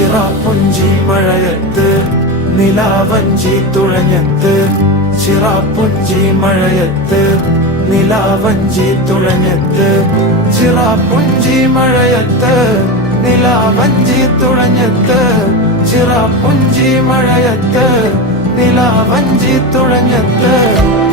ചിറാപ്പുഞ്ചി മഴയത്ത് നിലാവഞ്ചി തുഴഞ്ഞത്ത്, ചിറാപ്പുഞ്ചി മഴയത്ത് നിലാവഞ്ചി തുഴഞ്ഞത്ത്, ചിറാപ്പുഞ്ചി മഴയത്ത് നിലാവഞ്ചി തുഴഞ്ഞത്ത്, ചിറാപ്പുഞ്ചി മഴയത്ത് നിലാവഞ്ചി തുഴഞ്ഞത്ത്.